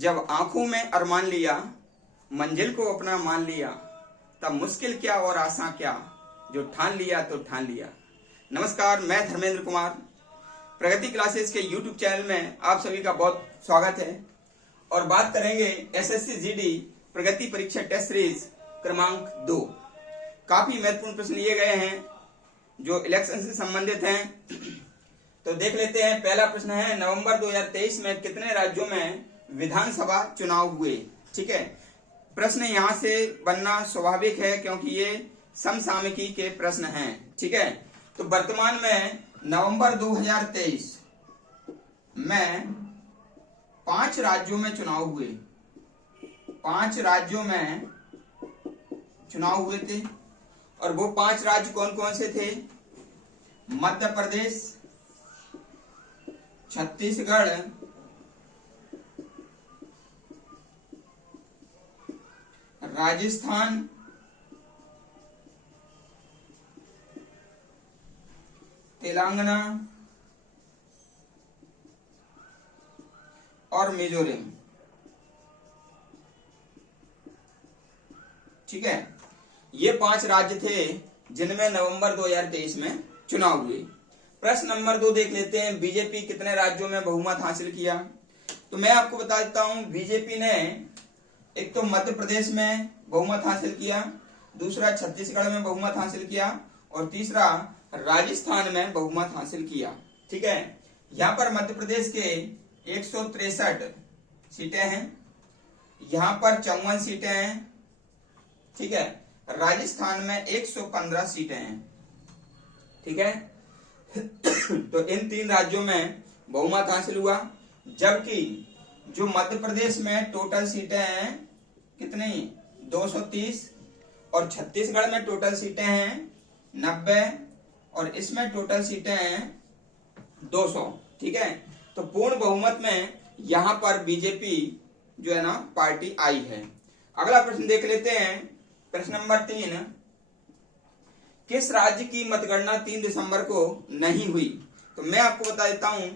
जब आंखों में अरमान लिया, मंजिल को अपना मान लिया, तब मुश्किल क्या और आसान क्या, जो ठान लिया तो ठान लिया। नमस्कार, मैं धर्मेंद्र कुमार। प्रगति क्लासेस के YouTube चैनल में आप सभी का बहुत स्वागत है और बात करेंगे एसएससी जीडी प्रगति परीक्षा टेस्ट सीरीज क्रमांक 2। काफी महत्वपूर्ण प्रश्न लिए गए हैं जो इलेक्शन से संबंधित हैं। तो देख लेते हैं। पहला प्रश्न है, नवंबर 2023 में कितने राज्यों में विधानसभा चुनाव हुए? ठीक है, प्रश्न यहां से बनना स्वाभाविक है क्योंकि ये समसामयिकी के प्रश्न हैं। ठीक है, तो वर्तमान में नवंबर 2023 में 5 राज्यों में चुनाव हुए। 5 राज्यों में चुनाव हुए थे और वो 5 राज्य कौन कौन से थे? मध्य प्रदेश, छत्तीसगढ़, राजस्थान, तेलंगाना और मिजोरम। ठीक है, ये 5 राज्य थे जिनमें नवंबर 2023 में चुनाव हुए। प्रश्न नंबर 2 देख लेते हैं, बीजेपी कितने राज्यों में बहुमत हासिल किया? तो मैं आपको बता देता हूं, बीजेपी ने एक तो मध्य प्रदेश में बहुमत हासिल किया, दूसरा छत्तीसगढ़ में बहुमत हासिल किया और तीसरा राजस्थान में बहुमत हासिल किया। ठीक है, यहाँ पर मध्य प्रदेश के 163 सीटें हैं, यहाँ पर 54 सीटें हैं। ठीक है, राजस्थान में 115 सीटें हैं। ठीक है, तो इन 3 राज्यों में बहुमत हासिल हुआ, जबकि जो मध्य प्रदेश में टोटल सीटें हैं कितनी? 230 और छत्तीसगढ़ में टोटल सीटें हैं 90 और इसमें टोटल सीटें हैं 200। ठीक है, तो पूर्ण बहुमत में यहां पर बीजेपी जो है ना पार्टी आई है। अगला प्रश्न देख लेते हैं। प्रश्न नंबर 3, किस राज्य की मतगणना 3 दिसंबर को नहीं हुई? तो मैं आपको बता देता हूं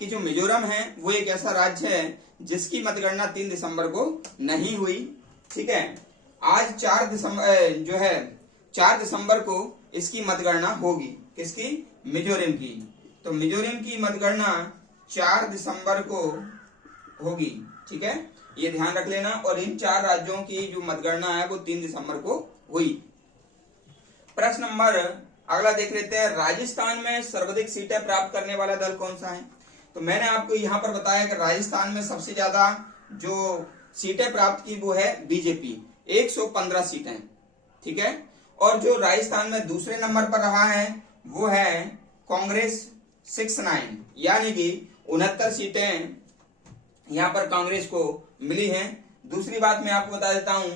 कि जो मिजोरम है वो एक ऐसा राज्य है जिसकी मतगणना 3 दिसंबर को नहीं हुई। ठीक है, आज 4 दिसंबर को इसकी मतगणना होगी। किसकी? मिजोरम की। तो मिजोरम की मतगणना 4 दिसंबर को होगी। ठीक है, ये ध्यान रख लेना। और इन 4 राज्यों की जो मतगणना है वो 3 दिसंबर को हुई। प्रश्न नंबर अगला देख लेते हैं, राजस्थान में सर्वाधिक सीटें प्राप्त करने वाला दल कौन सा है? तो मैंने आपको यहां पर बताया कि राजस्थान में सबसे ज्यादा जो सीटें प्राप्त की वो है बीजेपी, 115 सीटें। ठीक है, और जो राजस्थान में दूसरे नंबर पर रहा है वो है कांग्रेस 69, यानी कि 69 सीटें यहां पर कांग्रेस को मिली हैं। दूसरी बात मैं आपको बता देता हूं,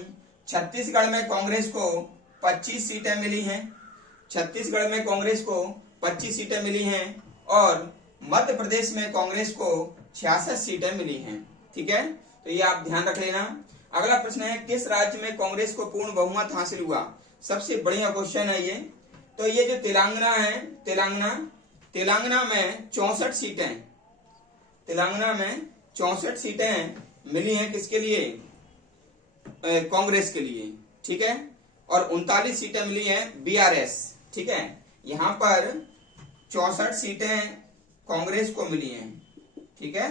छत्तीसगढ़ में कांग्रेस को 25 सीटें मिली हैं। छत्तीसगढ़ में कांग्रेस को 25 सीटें मिली हैं और मध्य प्रदेश में कांग्रेस को 66 सीटें मिली हैं। ठीक है, तो ये आप ध्यान रख लेना। अगला प्रश्न है, किस राज्य में कांग्रेस को पूर्ण बहुमत हासिल हुआ? सबसे बढ़िया क्वेश्चन है ये। तो ये जो तेलंगाना है, तेलंगाना में 64 सीटें, तेलंगाना में 64 सीटें मिली हैं। किसके लिए? कांग्रेस के लिए। ठीक है, और 39 सीटें मिली हैं बीआरएस। ठीक है, यहां पर 64 सीटें कांग्रेस को मिली हैं। ठीक है,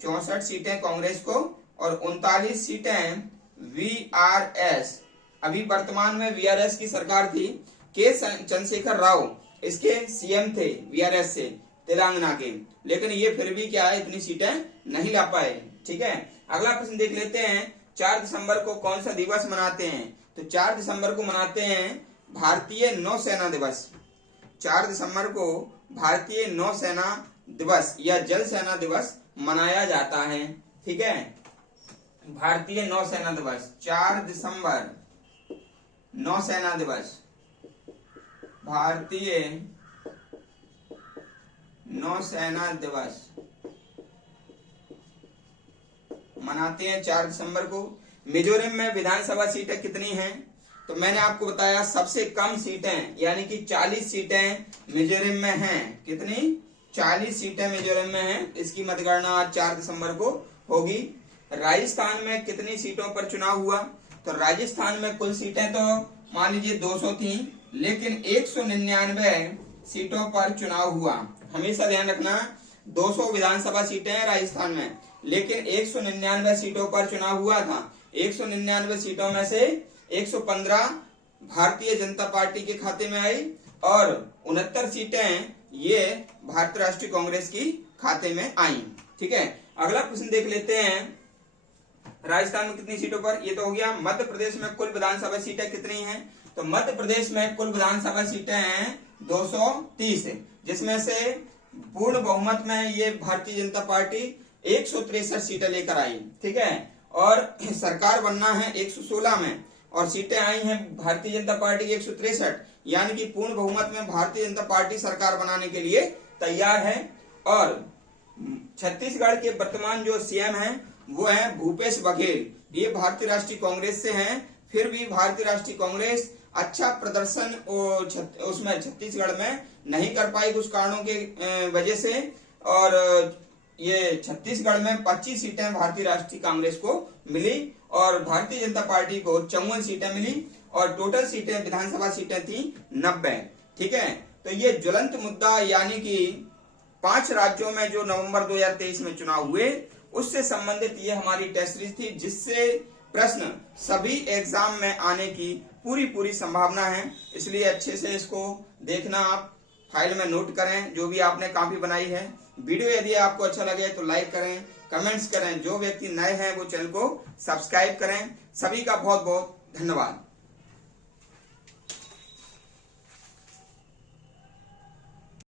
64 सीटें कांग्रेस को और 39 सीटें वीआरएस। अभी वर्तमान में वीआरएस की सरकार थी, के चंद्रशेखर राव इसके सीएम थे वीआरएस से तेलंगाना के, लेकिन ये फिर भी क्या है, इतनी सीटें नहीं ला पाए। ठीक है, अगला प्रश्न देख लेते हैं, 4 दिसंबर को कौन सा दिवस मनाते हैं? तो 4 दिसंबर को मनाते हैं भारतीय नौसेना दिवस। 4 दिसंबर को भारतीय नौसेना दिवस या जल सेना दिवस मनाया जाता है। ठीक है, भारतीय नौसेना दिवस 4 दिसंबर, नौसेना दिवस, भारतीय नौसेना दिवस मनाते हैं 4 दिसंबर को। मिजोरम में विधानसभा सीटें कितनी हैं? तो मैंने आपको बताया सबसे कम सीटें यानी कि 40 सीटें मिजोरम में हैं। कितनी? 40 सीटें मिजोरम में हैं। इसकी मतगणना आज 4 दिसंबर को होगी। राजस्थान में कितनी सीटों पर चुनाव हुआ? तो राजस्थान में कुल सीटें तो मान लीजिए 200 थी, लेकिन 199 सीटों पर चुनाव हुआ। हमेशा ध्यान रखना, 200 विधानसभा सीटें हैं राजस्थान में, लेकिन 199 सीटों पर चुनाव हुआ था। 199 सीटों में से 115 भारतीय जनता पार्टी के खाते में आई और 69 सीटें ये भारतीय राष्ट्रीय कांग्रेस की खाते में आई। ठीक है, अगला प्रश्न देख लेते हैं। राजस्थान में कितनी सीटों पर? ये तो हो गया। मध्य प्रदेश में कुल विधानसभा सीटें कितनी हैं? तो मध्य प्रदेश में कुल विधानसभा सीटें हैं 230, जिसमें से पूर्ण बहुमत में ये भारतीय जनता पार्टी 163 सीटें लेकर आई। ठीक है, और सरकार बनना है 116 में और सीटें आई हैं भारतीय जनता पार्टी की 163, यानी कि पूर्ण बहुमत में भारतीय जनता पार्टी सरकार बनाने के लिए तैयार है। और छत्तीसगढ़ के वर्तमान जो सीएम हैं वो है भूपेश बघेल। ये भारतीय राष्ट्रीय कांग्रेस से हैं, फिर भी भारतीय राष्ट्रीय कांग्रेस अच्छा प्रदर्शन उसमें छत्तीसगढ़ में नहीं कर पाई कुछ कारणों के वजह से, और ये छत्तीसगढ़ में 25 सीटें भारतीय राष्ट्रीय कांग्रेस को मिली और भारतीय जनता पार्टी को 54 सीटें मिली और टोटल सीटें विधानसभा सीटें थी 90। ठीक है, तो ये ज्वलंत मुद्दा यानी कि 5 राज्यों में जो नवंबर 2023 में चुनाव हुए उससे संबंधित ये हमारी टेस्ट सीरीज थी, जिससे प्रश्न सभी एग्जाम में आने की पूरी संभावना है। इसलिए अच्छे से इसको देखना, आप फाइल में नोट करें जो भी आपने कॉपी बनाई है। वीडियो यदि आपको अच्छा लगे तो लाइक करें, कमेंट्स करें। जो व्यक्ति नए हैं वो चैनल को सब्सक्राइब करें। सभी का बहुत बहुत धन्यवाद।